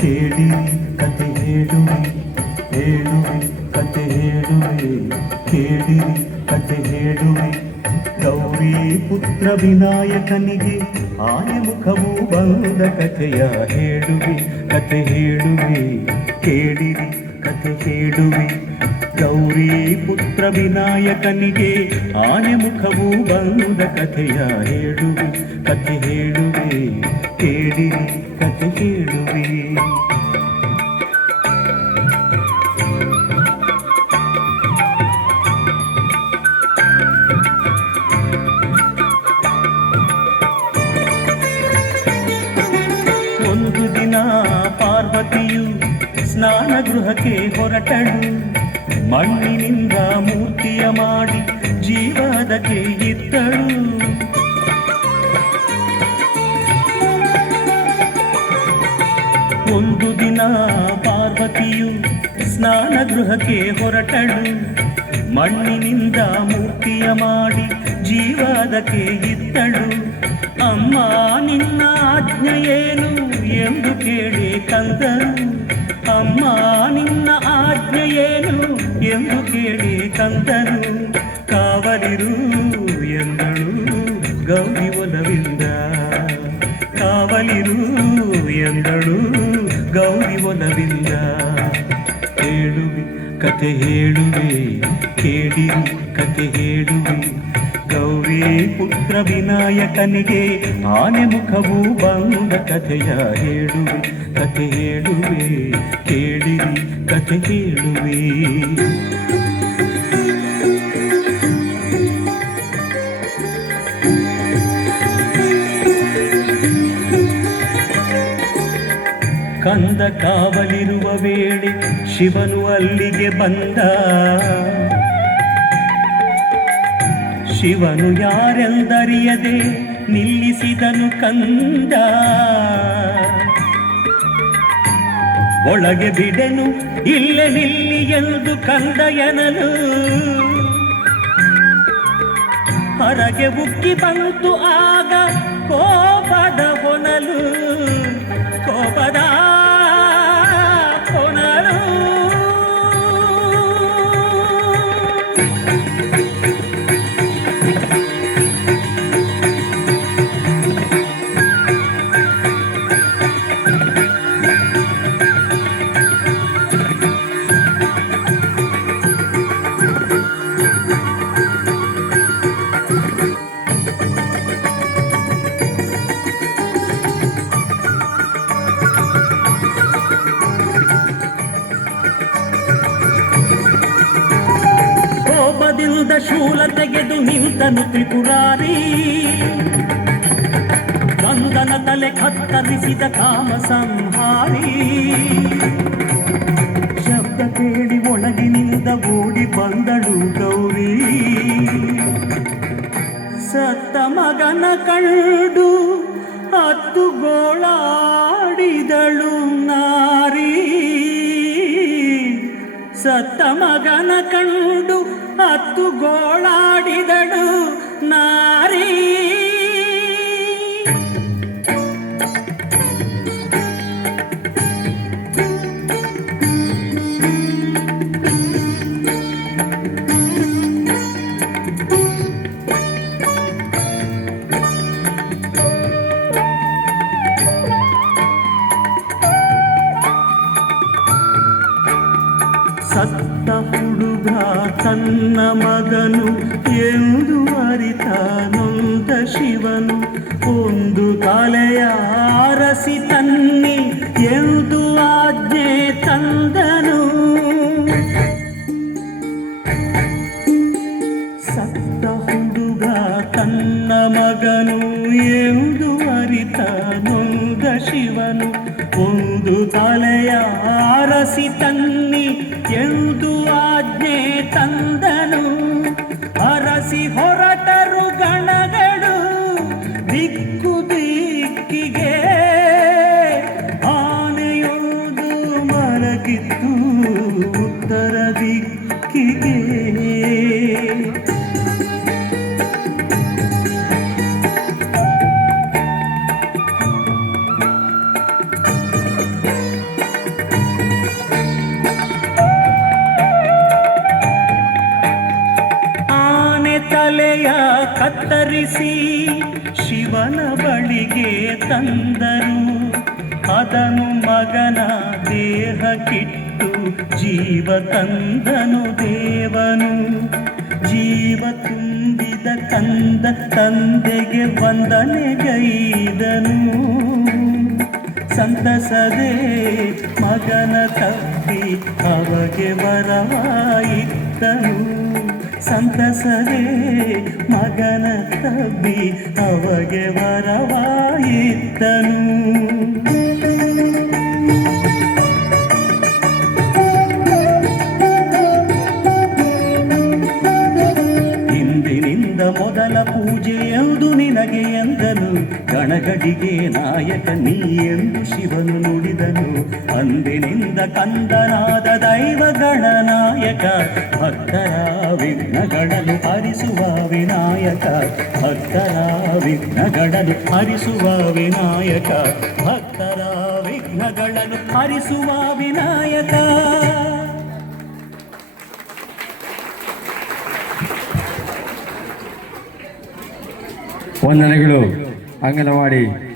ಕೇಳಿ ಕತೆ ಹೇಳುವೆ ಹೇಳುವೆ ಕತೆ ಹೇಳುವೆ, ಕೇಳಿ ಕತೆ ಹೇಳುವೆ. ಗೌರಿ ಪುತ್ರ ವಿನಾಯಕನಿಗೆ ಆನೆ ಮುಖವು ಬಂದ ಕಥೆಯ ಹೇಳುವೆ ಕತೆ ಹೇಳುವೆ ಕೇಳಿರಿ ಕತೆ ಹೇಳುವೆ. ಗೌರಿ ಪುತ್ರ ವಿನಾಯಕನಿಗೆ ಆನೆ ಮುಖವು ಬಂದ ಕಥೆಯ ಹೇಳುವೆ ಕತೆ ಹೇಳುವೆ. ಗೃಹಕ್ಕೆ ಹೊರಟಳು. ಮಣ್ಣಿನಿಂದ ಮೂರ್ತಿಯ ಮಾಡಿ ಜೀವದಕ್ಕೆ ಇತ್ತಳು. ಒಂದು ದಿನ ಪಾರ್ವತಿಯು ಸ್ನಾನ ಗೃಹಕ್ಕೆ ಹೊರಟಳು. ಮಣ್ಣಿನಿಂದ ಮೂರ್ತಿಯ ಮಾಡಿ ಜೀವದಕ್ಕೆ ಇತ್ತಳು. ಅಮ್ಮ, ನಿನ್ನ ಆಜ್ಞೆಯೇನು ಎಂದು ಕೇಳಿ ಕಂದನು ಅಮ್ಮ, ನಿನ್ನ ಆಜ್ಞೆ ಏನು ಎಂದು ಕೇಳಿ ತಂದನು ಕಾವಲಿರು ಎಂದಳು ಗೌರಿ ಒಲವಿಂದ. ಕಾವಲಿರು ಎಂದಳು ಗೌರಿ ಒಲವಿಂದ. ಹೇಳುವೆ, ಕತೆ ಹೇಳುವೆ, ಕೇಳಿರಿ, ಕತೆ ಹೇಳುವೆ. ಪುತ್ರ ವಿನಾಯಕನಿಗೆ ಆನೆ ಮುಖವು ಬಂದ ಕಥೆಯ ಹೇಳುವೆ, ಕಥೆ ಹೇಳುವೆ, ಕೇಳಿರಿ, ಕಥೆ ಹೇಳುವೆ. ಕಂದ ಕಾವಲಿರುವ ವೇಳೆ ಶಿವನು ಅಲ್ಲಿಗೆ ಬಂದ. ಶಿವನು ಯಾರೆಂದರಿಯದೆ ನಿಲ್ಲಿಸಿದನು ಕಂದ. ಒಳಗೆ ಬಿಡೆನು, ಇಲ್ಲ ನಿಲ್ಲಿ ಎಂದು ಕಂದಯನನು ಹೊರಗೆ ಉಕ್ಕಿ ಬಂತು ಆಗ ಕೋಪದ ಹೊನಲು. ಶೂಲ ತೆಗೆದು ನಿಂತನು ತ್ರಿಪುರಾರಿ. ಕಂದನ ತಲೆ ಕತ್ತರಿಸಿದ ಕಾಮ ಸಂಹಾರಿ. ಶಬ್ದ ಕೇಳಿ ಒಳಗಿನಿಂದ ಓಡಿ ಬಂದಳು ಗೌರಿ. ಸತ್ತ ಮಗನ ಕಂಡು ಹತ್ತು ಗೋಳಾಡಿದಳು ನಾರಿ. ಸತ್ತ ಮಗನ ಕಂಡು ಹತ್ತು ಗೋಳಾಡಿದಳು ನಾರಿ. ಸತ್ತ ಹುಡುಗ ತನ್ನ ಮಗನು ಎಂದು ಅರಿತ ನೊಂದ ಶಿವನು ಒಂದು ತಲೆಯ ಅರಸಿ ತನ್ನಿ ಎಂದು ಆಜ್ಞೆ ತಂದನು ಸತ್ತ ಹುಡುಗ ತನ್ನ ಮಗನು ಎಂದು ಅರಿತ ನೊಂದ ಶಿವನು ಒಂದು ತಲೆಯ ಅರಸಿ ತನ್ನಿ ಎಂದು ಆಜ್ಞೆ ತಂದನು. ಅರಸಿ ಹೊರಟರು ಗಣಗಳು ದಿಕ್ಕು ದಿಕ್ಕಿಗೆ. ಆನೆಯೋದು ಮಲಗಿತ್ತು ಉತ್ತರ ದಿಕ್ಕಿಗೆ ಕತ್ತರಿಸಿ ಶಿವನ ಬಳಿಗೆ ತಂದರು. ಅದನು ಮಗನ ದೇಹಕ್ಕಿಟ್ಟು ಜೀವ ತಂದನು ದೇವನು. ಜೀವ ತುಂಬಿದ ಕಂದ ತಂದೆಗೆ ವಂದನೆಗೈದನು ಸಂತಸದೆ ಮಗನ ತಪ್ಪಿ ಅವಗೆ ವರವಾಯಿತ್ತನು ಸಂತಸದೆ ಮಗನ ತಬ್ಬಿ ಅವಗೆ ವರವಾಯಿತ್ತನು ಇಂದಿನಿಂದ ಮೊದಲ ಪೂಜೆ ಎಂದು ನಿನಗೆ ಎಂದನು. ಗಣಗಡಿಗೆ ನಾಯಕ ನೀ ಎಂದು ಶಿವನು ನುಡಿದನು. ಅಂದಿನಿಂದ ಕಂದನಾದ ದೈವ ಗಣನಾಯಕ ಭಕ್ತರ ವಿಘ್ನಗಳನ್ನು ಹರಿಸುವ ವಿನಾಯಕ ಭಕ್ತರ ವಿಘ್ನಗಳನ್ನು ಹರಿಸುವ ವಿನಾಯಕ ಭಕ್ತರ ವಿಘ್ನಗಳನ್ನು ಹರಿಸುವ ವಿನಾಯಕ. ವಂದನೆಗಳು ಅಂಗನವಾಡಿ.